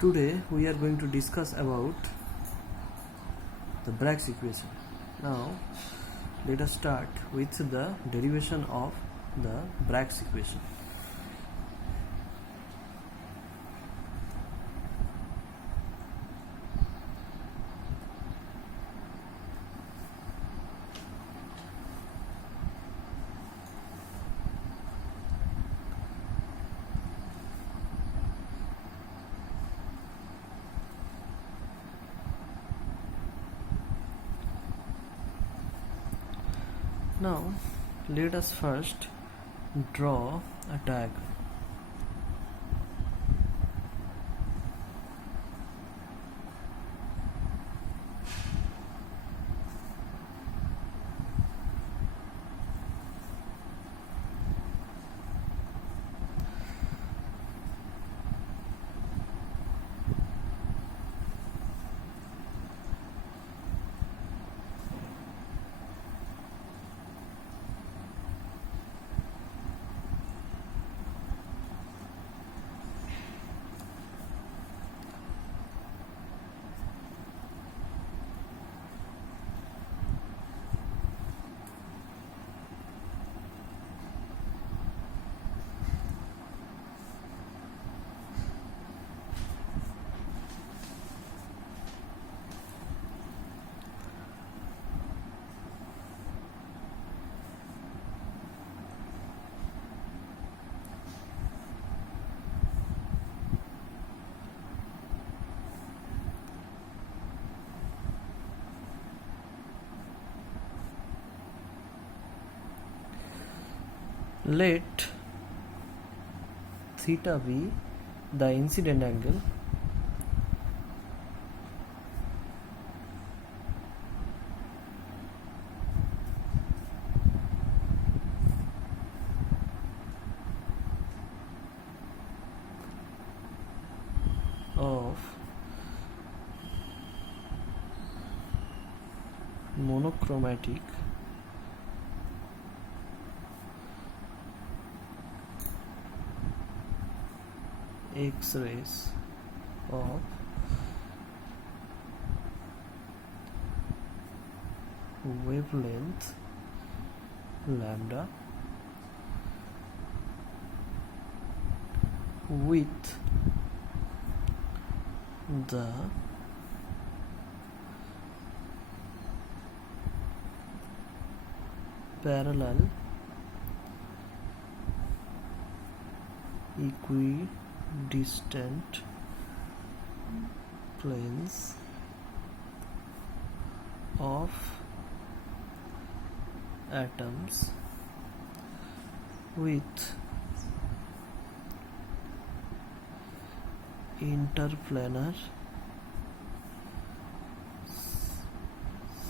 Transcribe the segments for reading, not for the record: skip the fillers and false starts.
Today we are going to discuss about the Bragg's equation. Now let us start with the derivation of the Bragg's equation. Now let us first draw a diagram. Let theta be the incident angle of monochromatic X-rays of wavelength lambda with the parallel equidistant planes of atoms with interplanar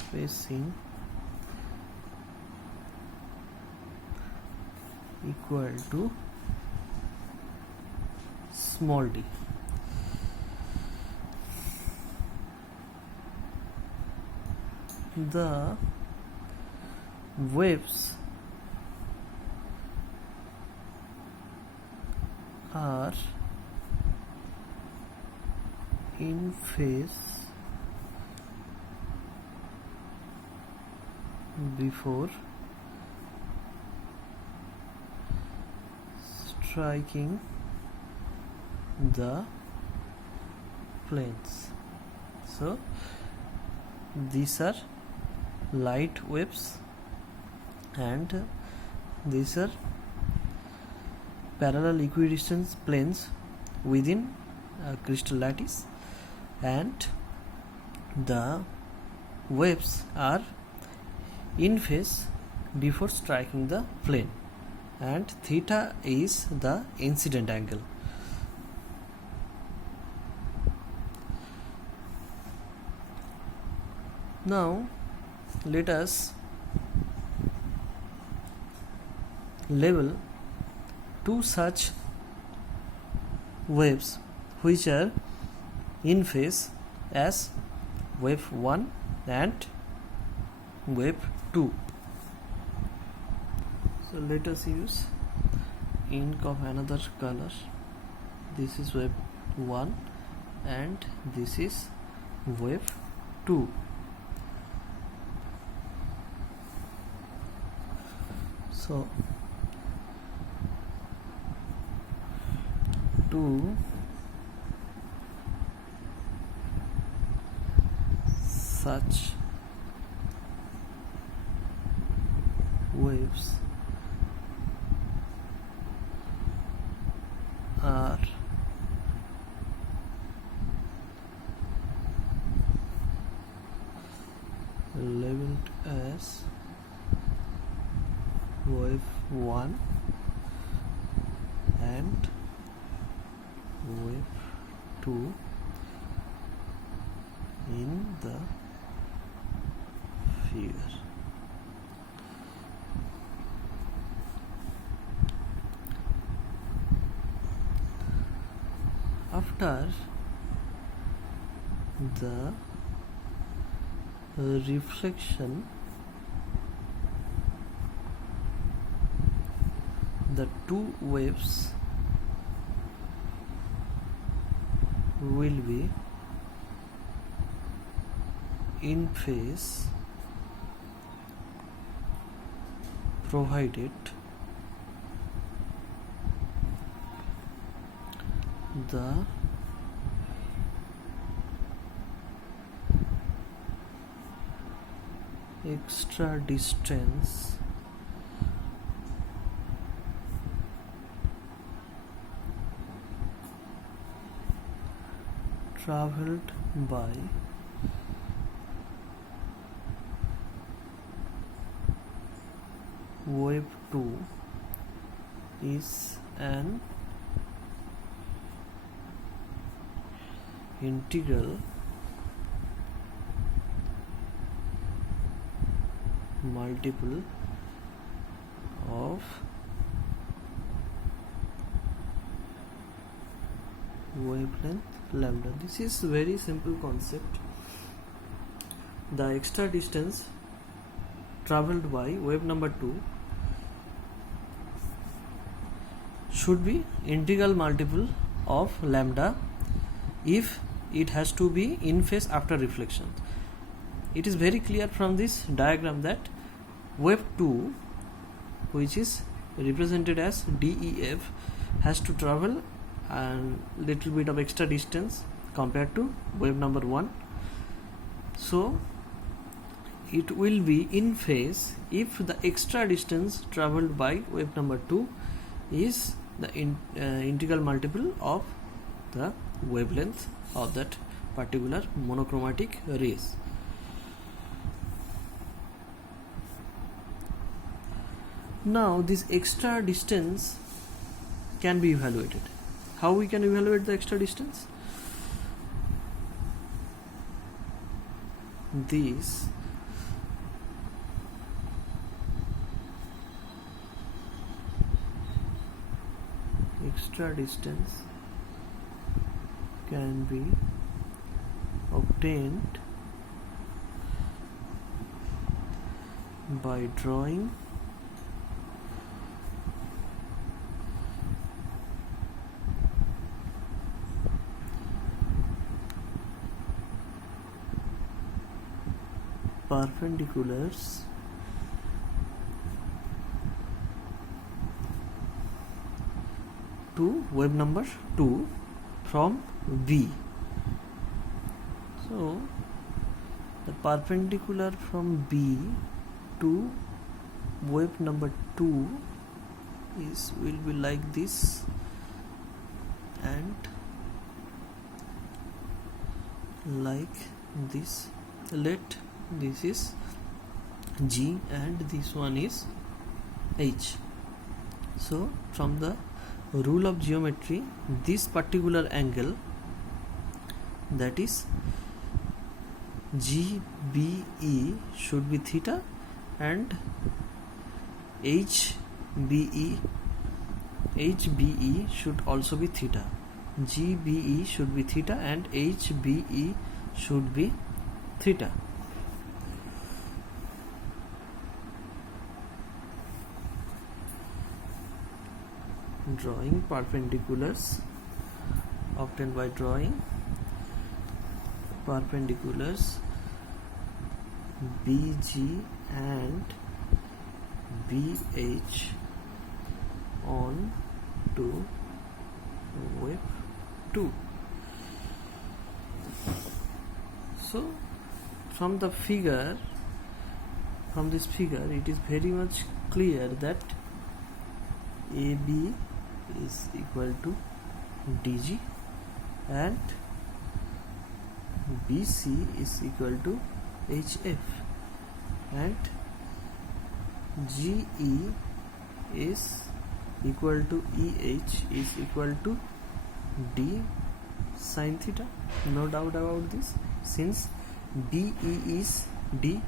spacing equal to small d. The waves are in phase before striking the planes. So these are light waves and these are parallel equidistant planes within a crystal lattice, and the waves are in phase before striking the plane, and theta is the incident angle. Now let us label two such waves which are in phase as wave 1 and wave 2. So let us use ink of another color. This is wave 1 and this is wave 2. So two such waves are labeled as wave 1 and wave 2 in the figure. After the reflection, the two waves will be in phase provided the extra distance traveled by wave 2 is an integral multiple of wavelength lambda. This is very simple concept. The extra distance traveled by wave number 2 should be integral multiple of lambda if it has to be in phase after reflection. It is very clear from this diagram that wave 2, which is represented as DEF, has to travel a little bit of extra distance compared to wave number 1. So it will be in phase if the extra distance traveled by wave number 2 is the integral multiple of the wavelength of that particular monochromatic rays. Now this extra distance can be evaluated. How we can evaluate the extra distance? This extra distance can be obtained by drawing perpendiculars to wave number 2 from V. So the perpendicular from B to wave number 2 will be like this, and like this. Let this is G and this one is H. So from the rule of geometry, this particular angle, that is GBE, should be theta, and HBE should also be theta. GBE should be theta and HBE should be theta. Drawing perpendiculars obtained by drawing perpendiculars BG and BH on to wave 2. So from this figure it is very much clear that AB is equal to DG and BC is equal to HF and GE is equal to EH is equal to D sin theta. No doubt about this, since DE is D.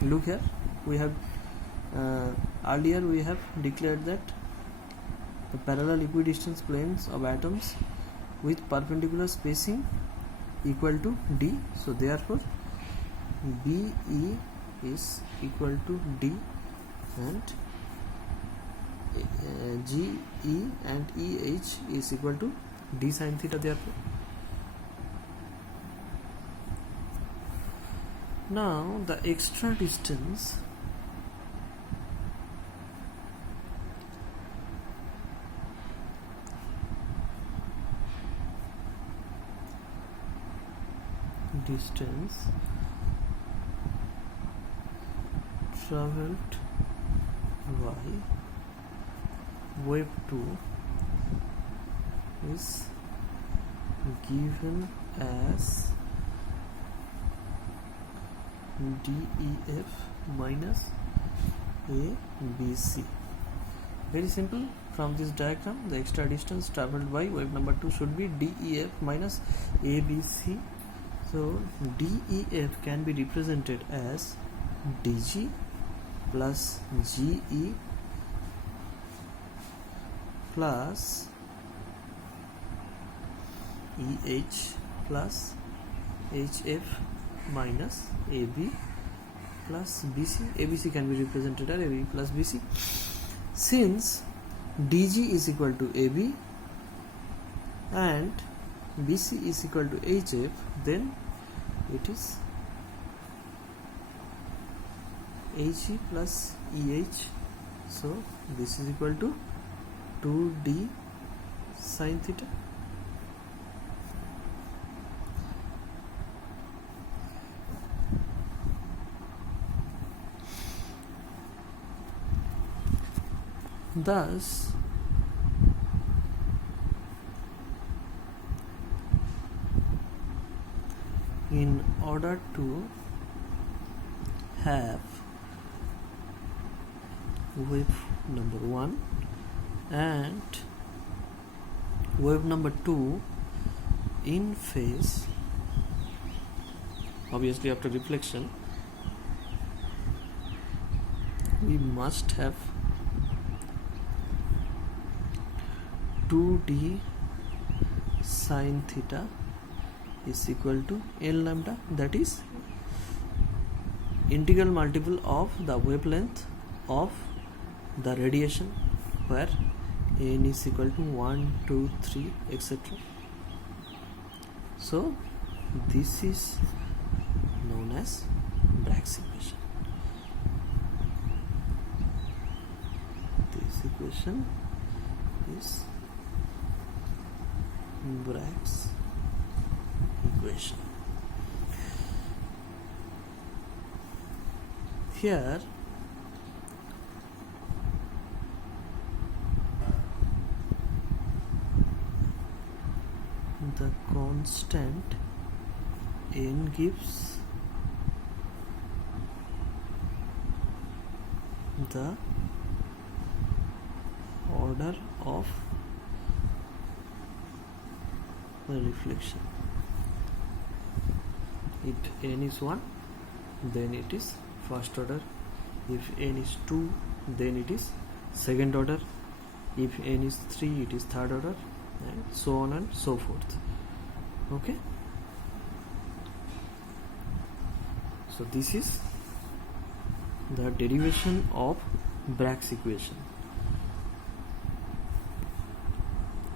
Look here, we have earlier we have declared that the parallel equidistant planes of atoms with perpendicular spacing equal to D. So therefore BE is equal to D and GE and EH is equal to D sin theta. Therefore now the extra distance traveled by wave 2 is given as DEF minus ABC. Very simple. From this diagram, the extra distance traveled by wave number 2 should be DEF minus ABC. So DEF can be represented as DG plus GE plus EH plus HF minus AB plus BC. ABC can be represented as AB plus BC. Since DG is equal to AB and BC is equal to HF, then it is HE plus EH. So this is equal to 2D sin theta. Thus in order to have wave number 1 and wave number 2 in phase, obviously after reflection we must have 2D sin theta is equal to n lambda, that is integral multiple of the wavelength of the radiation, where n is equal to 1, 2, 3, etc. So this is known as Bragg's equation. This equation is Bragg's equation. Here the constant n gives the order of the reflection. If n is 1, then it is first order. If n is 2, then it is second order. If n is 3, it is third order, and so on and so forth. Okay, so this is the derivation of Bragg's equation.